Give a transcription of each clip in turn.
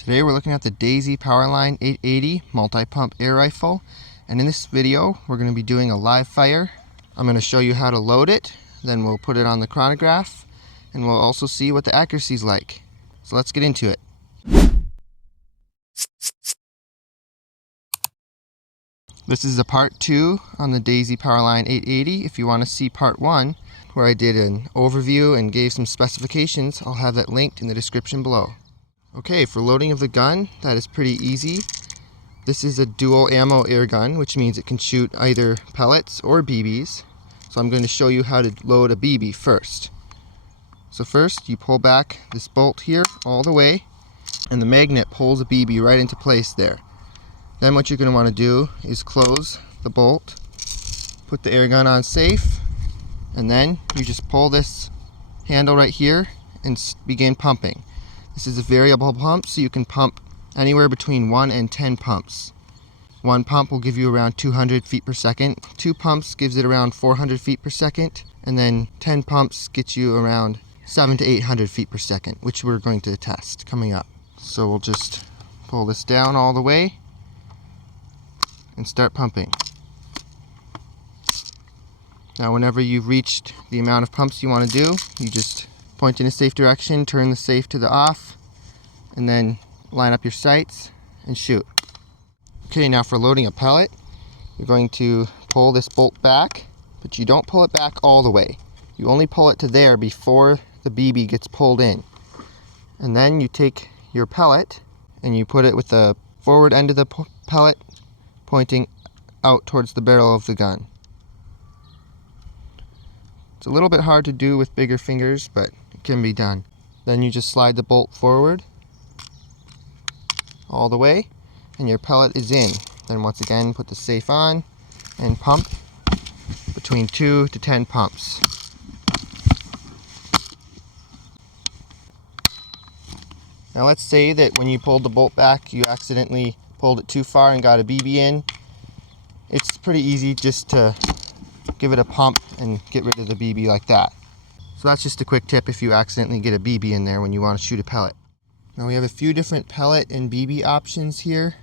Today we're looking at the Daisy Powerline 880 multi-pump air rifle, and in this video we're going to be doing a live fire. I'm going to show you how to load it, then we'll put it on the chronograph, and we'll also see what the accuracy is like. So let's get into it. This is a part 2 on the Daisy Powerline 880. If you want to see part 1, where I did an overview and gave some specifications, I'll have that linked in the description below. Okay, for loading of the gun, that is pretty easy. This is a dual ammo air gun, which means it can shoot either pellets or BBs. So I'm going to show you how to load a BB first. So first, you pull back this bolt here all the way, and the magnet pulls a BB right into place there. Then what you're going to want to do is close the bolt, put the air gun on safe, and then you just pull this handle right here and begin pumping. This is a variable pump, so you can pump anywhere between 1 and 10 pumps. 1 pump will give you around 200 feet per second, 2 pumps gives it around 400 feet per second, and then 10 pumps gets you around 700 to 800 feet per second, which we're going to test coming up. So we'll just pull this down all the way and start pumping. Now whenever you've reached the amount of pumps you want to do, you just point in a safe direction, turn the safe to the off, and then line up your sights and shoot. Okay, now for loading a pellet, you're going to pull this bolt back, but you don't pull it back all the way. You only pull it to there before the BB gets pulled in. And then you take your pellet and you put it with the forward end of the pellet pointing out towards the barrel of the gun. It's a little bit hard to do with bigger fingers, but it can be done. Then you just slide the bolt forward all the way, and your pellet is in. Then once again, put the safe on and pump between 2 to 10 pumps. Now let's say that when you pulled the bolt back, you accidentally pulled it too far and got a BB in. It's pretty easy just to give it a pump and get rid of the BB like that. So that's just a quick tip if you accidentally get a BB in there when you want to shoot a pellet. Now we have a few different pellet and BB options here.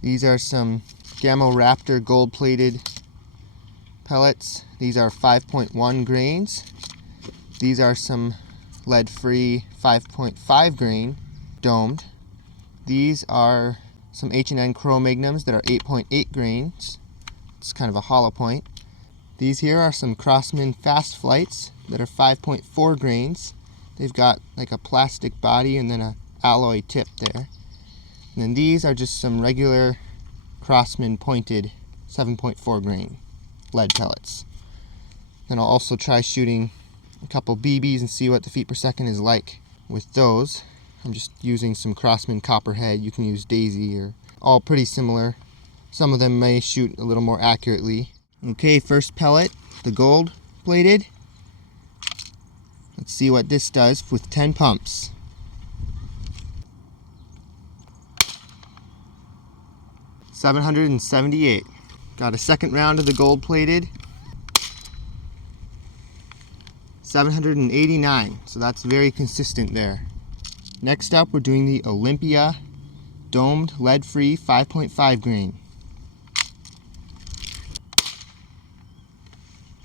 These are some Gamma Raptor gold-plated pellets. These are 5.1 grains. These are some lead-free 5.5 grain domed. These are some H&N Cro-Magnums that are 8.8 grains. It's kind of a hollow point. These here are some Crosman Fast Flights that are 5.4 grains. They've got like a plastic body and then an alloy tip there. And then these are just some regular Crosman pointed 7.4 grain lead pellets. Then I'll also try shooting a couple BBs and see what the feet per second is like with those. I'm just using some Crosman Copperhead. You can use Daisy, or all pretty similar. Some of them may shoot a little more accurately. Okay, first pellet, the gold plated. Let's see what this does with 10 pumps. $778. Got a second round of the gold plated. 789. So that's very consistent there. Next up, we're doing the Olympia domed lead-free 5.5 grain.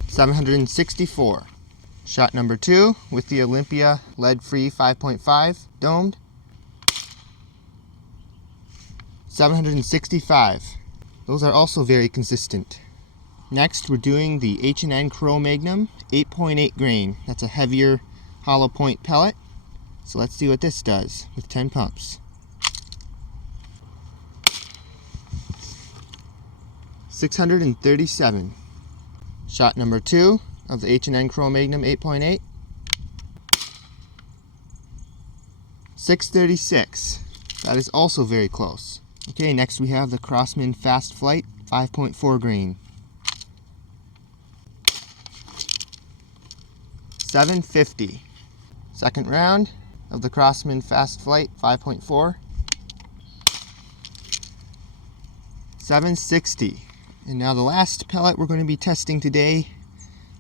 764. Shot number 2 with the Olympia lead-free 5.5 domed. 765. Those are also very consistent. Next, we're doing the H&N Cro-Magnum 8.8 grain. That's a heavier hollow point pellet. So let's see what this does with 10 pumps. 637. Shot number 2 of the H&N Cro-Magnum 8.8. 636. That is also very close. Okay, next we have the Crosman Fast Flight 5.4 grain. 750. Second round of the Crosman Fast Flight 5.4. 760. And now the last pellet we're going to be testing today,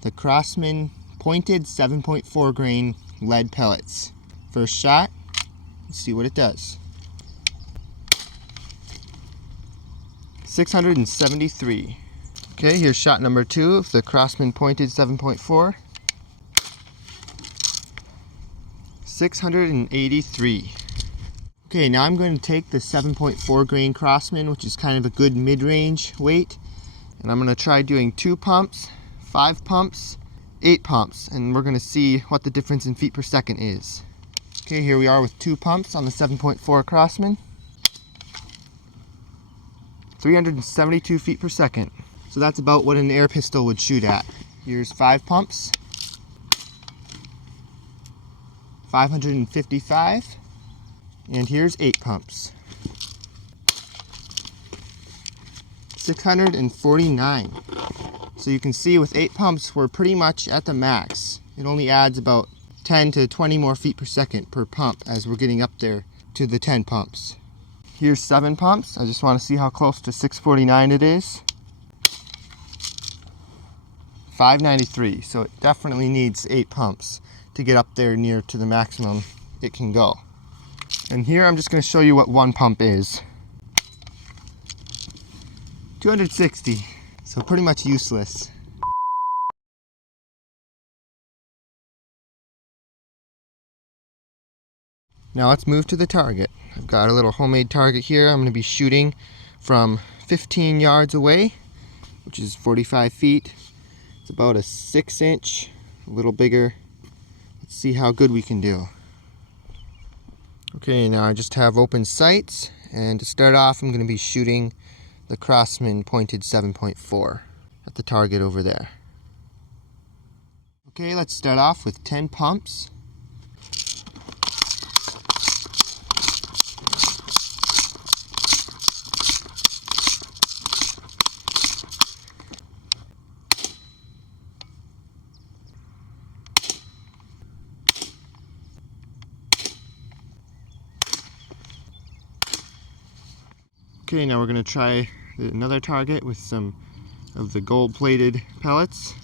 the Crosman pointed 7.4 grain lead pellets. First shot, Let's see what it does. 673. Okay, here's shot number 2 of the Craftsman pointed 7.4. 683. Okay, now I'm going to take the 7.4 grain Craftsman, which is kind of a good mid-range weight, and I'm going to try doing 2 pumps, 5 pumps, 8 pumps, and we're going to see what the difference in feet per second is. Okay, here we are with 2 pumps on the 7.4 Craftsman. 372 feet per second. So that's about what an air pistol would shoot at. Here's 5 pumps. 555. And here's 8 pumps. 649. So you can see with 8 pumps we're pretty much at the max. It only adds about 10 to 20 more feet per second per pump as we're getting up there to the 10 pumps. Here's 7 pumps. I just want to see how close to 649 it is. 593. So it definitely needs 8 pumps to get up there near to the maximum it can go. And here I'm just going to show you what 1 pump is. 260. So pretty much useless. Now let's move to the target. I've got a little homemade target here. I'm going to be shooting from 15 yards away, which is 45 feet. It's about a 6-inch, a little bigger. Let's see how good we can do. Okay, now I just have open sights, and to start off I'm going to be shooting the Craftsman pointed 7.4 at the target over there. Okay, let's start off with 10 pumps. Okay, now we're going to try another target with some of the gold-plated pellets.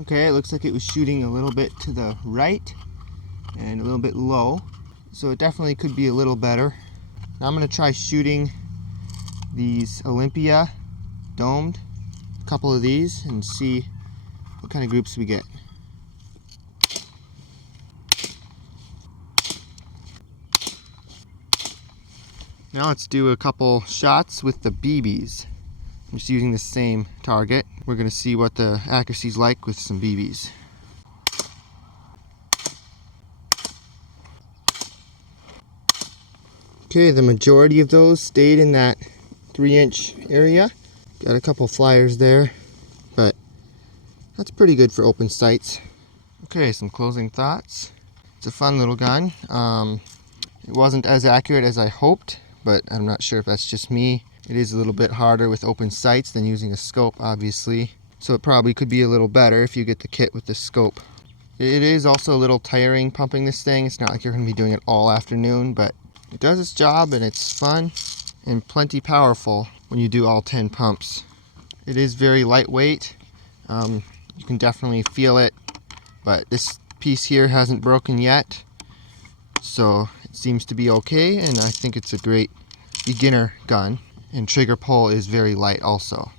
Okay, it looks like it was shooting a little bit to the right and a little bit low, so it definitely could be a little better. Now I'm going to try shooting these Olympia domed, a couple of these, and see what kind of groups we get. Now let's do a couple shots with the BBs. I'm just using the same target. We're going to see what the accuracy's like with some BBs. Okay, the majority of those stayed in that 3-inch area. Got a couple flyers there, but that's pretty good for open sights. Okay, some closing thoughts. It's a fun little gun. It wasn't as accurate as I hoped, but I'm not sure if that's just me. It is a little bit harder with open sights than using a scope, obviously. So it probably could be a little better if you get the kit with the scope. It is also a little tiring pumping this thing. It's not like you're going to be doing it all afternoon, but it does its job and it's fun and plenty powerful when you do all 10 pumps. It is very lightweight. You can definitely feel it, but this piece here hasn't broken yet. So it seems to be okay, and I think it's a great beginner gun. And trigger pull is very light also.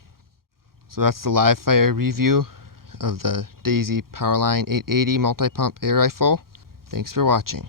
So that's the live fire review of the Daisy Powerline 880 multi-pump air rifle. Thanks for watching.